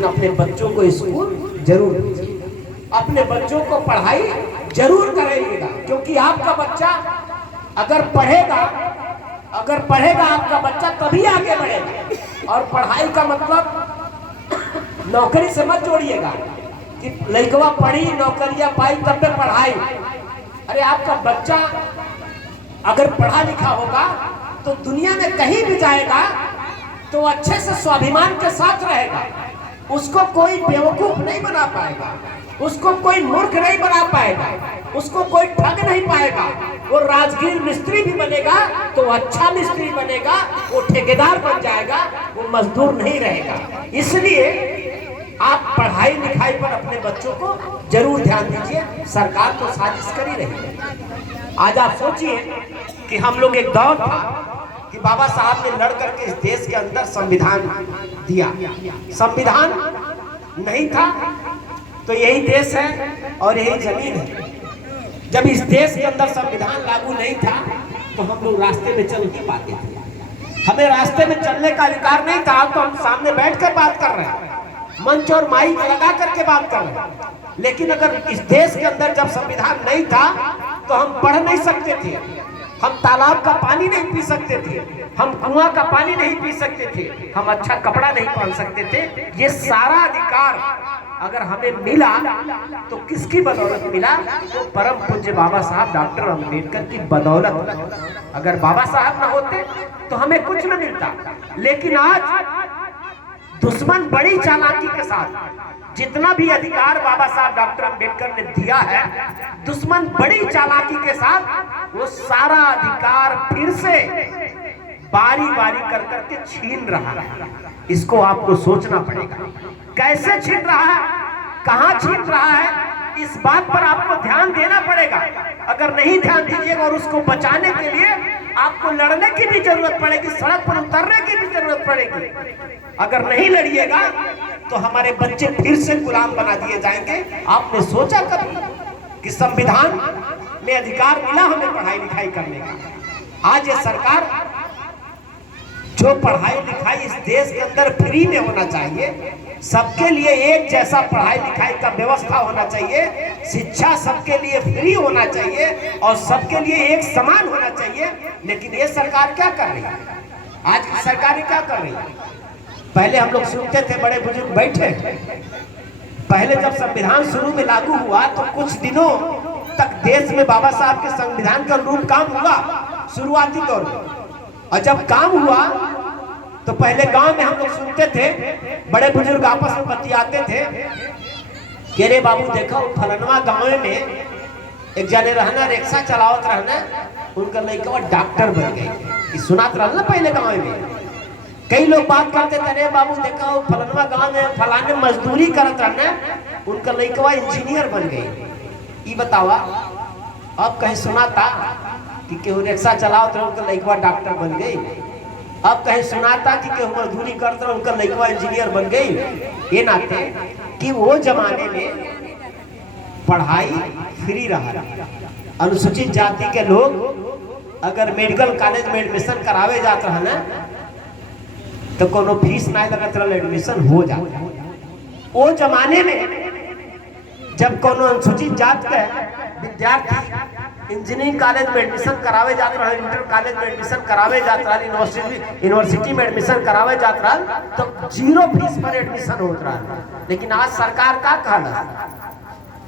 लेकिन अपने बच्चों को स्कूल जरूर भेजिए, अपने बच्चों को पढ़ाई जरूर कराइएगा, क्योंकि आपका बच्चा अगर पढ़ेगा आपका बच्चा तभी आगे बढ़ेगा। और पढ़ाई का मतलब नौकरी से मत जोड़िएगा कि लड़कवा पढ़ी नौकरियां पाई तब पे पढ़ाई। अरे आपका बच्चा अगर पढ़ा लिखा होगा तो दुनिया में कहीं भी जाएगा तो अच्छे से स्वाभिमान के साथ रहेगा, उसको कोई बेवकूफ नहीं बना पाएगा, उसको कोई मूर्ख नहीं बना पाएगा, उसको कोई ठग नहीं पाएगा। वो राजगीर मिस्त्री भी बनेगा तो अच्छा मिस्त्री बनेगा, वो ठेकेदार बन जाएगा, वो मजदूर नहीं रहेगा। इसलिए आप पढ़ाई लिखाई पर अपने बच्चों को जरूर ध्यान दीजिए। सरकार तो साजिश कर ही रही है। आज आप सोचिए कि हम लोग एक दौर था कि बाबा साहब ने लड़ करके इस देश के अंदर संविधान दिया, संविधान नहीं था तो यही देश है और यही जमीन है। जब इस देश के अंदर संविधान लागू नहीं था तो हम लोग रास्ते में चल नहीं पाते थे, हमें रास्ते में चलने का अधिकार नहीं था। तो हम सामने बैठकर बात कर रहे हैं, मंच और माइक लगा करके बात कर रहे हैं। लेकिन अगर इस देश के अंदर जब संविधान नहीं था तो हम पढ़ नहीं सकते थे, हम तालाब का पानी नहीं पी सकते थे, हम कुआं का पानी नहीं पी सकते थे, हम अच्छा कपड़ा नहीं पहन सकते थे। ये सारा अधिकार अगर हमें मिला तो किसकी बदौलत मिला? तो परम पूज्य बाबा साहब डॉक्टर अंबेडकर की बदौलत। अगर बाबा साहब न होते तो हमें कुछ न मिलता। लेकिन आज दुश्मन बड़ी चालाकी के साथ जितना भी अधिकार बाबा साहब डॉक्टर अंबेडकर ने दिया है, दुश्मन बड़ी चालाकी के साथ वो सारा अधिकार फिर से बारी बारी कर करके छीन रहा है। इसको आपको सोचना पड़ेगा, कैसे छीन रहा है, कहां छीन रहा है, इस बात पर आपको ध्यान देना पड़ेगा। अगर नहीं ध्यान दीजिएगा और उसको बचाने के लिए आपको लड़ने की भी जरूरत पड़ेगी, सड़क पर उतरने की भी जरूरत पड़ेगी। अगर नहीं लड़िएगा तो हमारे बच्चे फिर से गुलाम बना दिए जाएंगे। आपने सोचा कभी कि संविधान में अधिकार मिला हमें पढ़ाई लिखाई करने का? आज ये सरकार जो पढ़ाई लिखाई इस देश के अंदर फ्री में होना चाहिए, सबके लिए एक जैसा पढ़ाई लिखाई का व्यवस्था होना चाहिए, शिक्षा सबके लिए फ्री होना चाहिए और सबके लिए एक समान होना चाहिए। लेकिन ये सरकार क्या कर रही है? आज की सरकार क्या कर रही है? पहले हम लोग सुनते थे, बड़े बुजुर्ग बैठे, पहले जब संविधान शुरू में लागू हुआ तो कुछ दिनों तक देश में बाबा साहब के संविधान के अनुरूप काम हुआ शुरुआती दौर में। और जब काम हुआ तो पहले गांव में हम लोग सुनते थे, बड़े बुजुर्ग आपस में बतियाते थे कि रे बाबू देखो फलनवा गांव में एक जने रहना, रिक्शा चलावत रहना, उनका लड़का डॉक्टर बन गई। सुनात रहना पहले गांव में कई लोग बात करते थे, अरे बाबू देखो फलनवा गांव में फलाने मजदूरी करत रहना, उनका लड़का इंजीनियर बन गई। ये बतावा अब कहीं सुना था कि केहू रिक्शा चलावत रहे उनका लड़का डॉक्टर बन गई? अब कहीं सुना था कि केहू मजदूरी करते रहे उनका लड़का इंजीनियर बन गई? ये नाते कि वो जमाने में पढ़ाई फ्री रहा, अनुसूचित जाति के लोग अगर मेडिकल कॉलेज में एडमिशन करावे जाते रहे ना तो कोनो फीस नहीं लगत रहा, एडमिशन हो जाता। वो जमाने में जब कोनो अनुसूचित जात के विद्यार्थी इंजीनियरिंग कॉलेज में एडमिशन करावे जात रहा, इंटर कॉलेज में एडमिशन करावे जात रहा, यूनिवर्सिटी में एडमिशन करावे जात रहा तो 0 फीस पर एडमिशन होता रहा। लेकिन आज सरकार का कहला,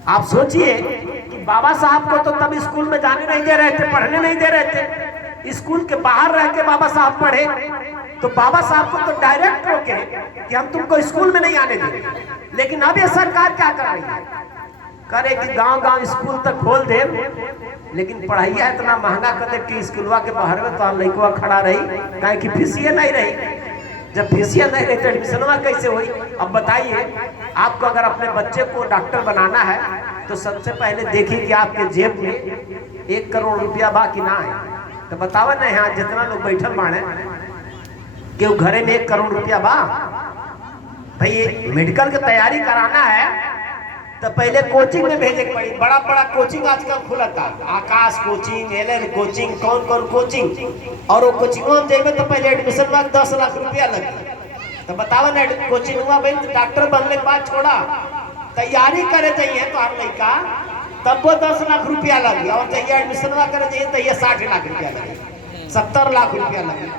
आप सोचिए कि बाबा साहब को तो तब स्कूल में जाने नहीं दे रहे थे, पढ़ने नहीं दे रहे थे, स्कूल के बाहर रह के बाबा साहब पढ़े। तो बाबा साहब को तो डायरेक्ट रोके कि हम तुमको स्कूल में नहीं आने देंगे। लेकिन अब ये सरकार क्या कर रही है? करे कि गांव गांव स्कूल तक खोल दे, लेकिन पढ़ाइया इतना महंगा कर दे कि स्कूलवा के बाहर में तो लड़कवा खड़ा रही, कहे कि फीसिया नहीं रही। जब फीसिया नहीं रही तो एडमिशनवा कैसे हुई? अब बताइए, आपको अगर अपने बच्चे को डॉक्टर बनाना है तो सबसे पहले देखिए कि आपके जेब में 1 करोड़ रुपया बा कि ना है। तो बतावा ना, यहाँ जितना लोग बैठल बाड़े केहू घरे में 1 करोड़ रुपया बा? भाई मेडिकल की तैयारी कराना है तो पहले कोचिंग में भेजे के पड़ी। बड़ा बड़ा कोचिंग आजकल खुला था, आकाश कोचिंग, एलएन कोचिंग, कौन कौन कोचिंग, और वो कोचिंग में जेबे तो पहले एडमिशन में 10 लाख रुपया लगे। तो बतावा ना कोचिंग हुआ भाई डॉक्टर बनने के बाद छोड़ा तैयारी करे चाहिए तो आप लड़का तब वो 10 लाख रुपया लगे और चाहिए एडमिशन करे चाहिए तो ये 60 लाख रुपया लगे 70 लाख रुपया लगे।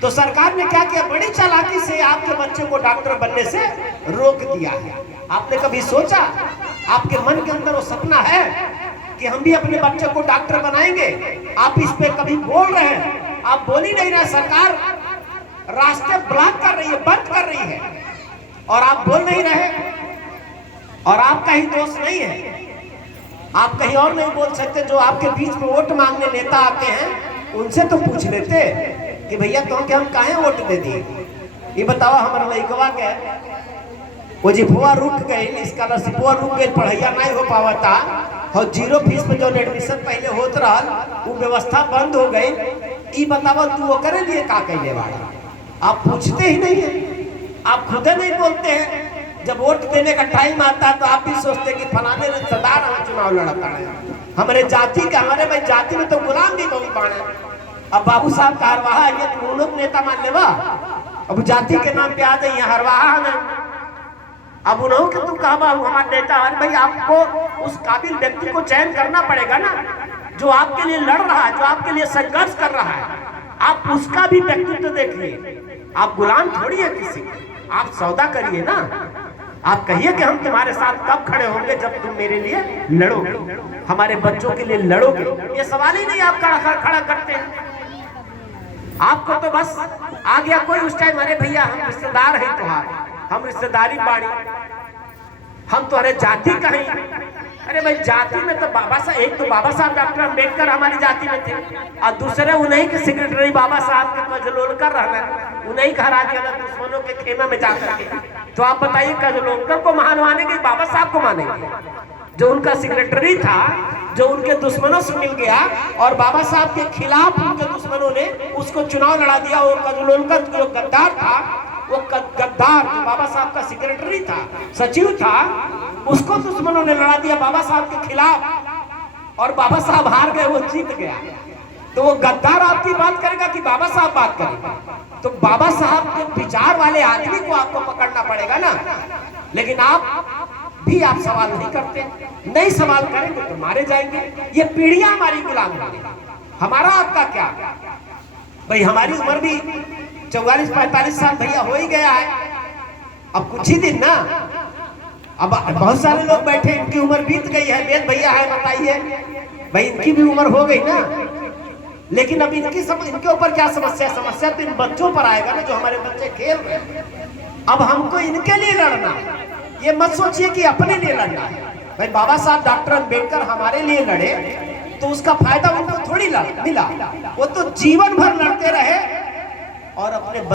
तो सरकार ने क्या किया, बड़ी चालाकी से आपके बच्चे को डॉक्टर बनने से रोक दिया है। आपने कभी सोचा, आपके मन के अंदर वो सपना है कि हम भी अपने बच्चे को डॉक्टर बनाएंगे? आप इस पे कभी बोल रहे हैं? आप बोल ही नहीं रहे। सरकार रास्ते ब्लॉक कर रही है, बंद कर रही है और आप बोल नहीं रहे। और आपका ही दोष नहीं है, आप कहीं और नहीं बोल सकते। जो आपके बीच में वोट मांगने नेता आते हैं उनसे तो पूछ लेते कि भैया तुम क्या हम काहे वोट दे दिए? ये बताओ हमारा लड़कवा के वो जिपुआ रुक गई, स्कॉलरशिपवा रुक गई, पढ़ाइया नहीं हो पावता और 0 फीस पे जो एडमिशन पहले होत रहा वो व्यवस्था बंद हो गई। ये बताओ तू वो करे लिए का कहने वाला? आप पूछते ही नहीं है, आप खुद नहीं बोलते हैं। जब वोट देने का टाइम आता है तो आप भी सोचते कि फलाने रिश्तेदार हमें चुनाव लड़ता है, हमारे जाति का, हमारे भाई जाति में तो गुलाम भी बहुत बाढ़। अब बाबू साहब का हरवाहा है तो उन लोग नेता मान लेवा, अब जाति के नाम पे आ जाइए हरवाहा हमें। अब उन्हों के तू कहा हमारे नेता, अरे भाई आपको उस काबिल व्यक्ति को चयन करना पड़ेगा ना जो आपके लिए लड़ रहा है, जो आपके लिए संघर्ष कर रहा है। आप उसका भी व्यक्तित्व देखिए, आप गुलाम थोड़ी है किसी, आप सौदा करिए ना। आप कहिए कि हम तुम्हारे साथ कब खड़े होंगे, जब तुम मेरे लिए लड़ोगे, हमारे बच्चों के लिए लड़ोगे। ये सवाल ही नहीं आप खड़ा करते हैं। आपको तो बस आ गया कोई उस टाइम, अरे भैया हम रिश्तेदार हैं तुम्हारे, हम रिश्तेदारी बाड़ी, हम तुम्हारे जाति का ही। अरे भाई जाति में तो बाबा साहब, एक तो बाबा साहब डॉक्टर अम्बेडकर हमारी जाति में थे और दूसरे उन्हीं के सेक्रेटरी बाबा साहब के कजलोलकर रहना, उन्हीं का हरा दिया दुश्मनों के खेमे में जाकर के। तो आप बताइए कजलोलकर को महान मानेंगे, बाबा साहब को मानेंगे? जो उनका सेक्रेटरी था, जो उनके दुश्मनों से मिल गया और बाबा साहब के खिलाफ उनके दुश्मनों ने उसको चुनाव लड़ा दिया। और कजलोलकर जो गद्दार था, वो गद्दार जो बाबा साहब का सेक्रेटरी था, सचिव था, उसको दुश्मनों ने लड़ा दिया बाबा साहब के खिलाफ और बाबा साहब हार गए, वो जीत गया। तो वो गद्दार आपकी बात करेगा कि बाबा साहब बात करेगा? तो बाबा साहब के विचार वाले आदमी को आपको पकड़ना पड़ेगा ना। लेकिन आप भी आप सवाल नहीं करते, नहीं सवाल करेंगे तो मारे जाएंगे। ये पीढ़ियां हमारी गुलाम होंगी, हमारा आपका क्या? भाई हमारी उम्र भी 44-45 साल भैया हो ही गया है, अब कुछ ही दिन ना। अब बहुत सारे लोग बैठे, इनकी उम्र बीत गई है। वेद भैया है, बताइए भाई इनकी भी उम्र हो गई ना। लेकिन अब इनके ऊपर क्या समस्या? समस्या तो इन बच्चों पर आएगा ना, जो हमारे बच्चे खेल रहे हैं। अब हमको इनके लिए लड़ना है, ये मत सोचिए कि अपने लिए लड़ना है। भाई बाबा साहब डॉक्टर अम्बेडकर हमारे लिए लड़े तो उसका फायदा उनको थोड़ी मिला, वो तो जीवन भर लड़ते रहे और अपने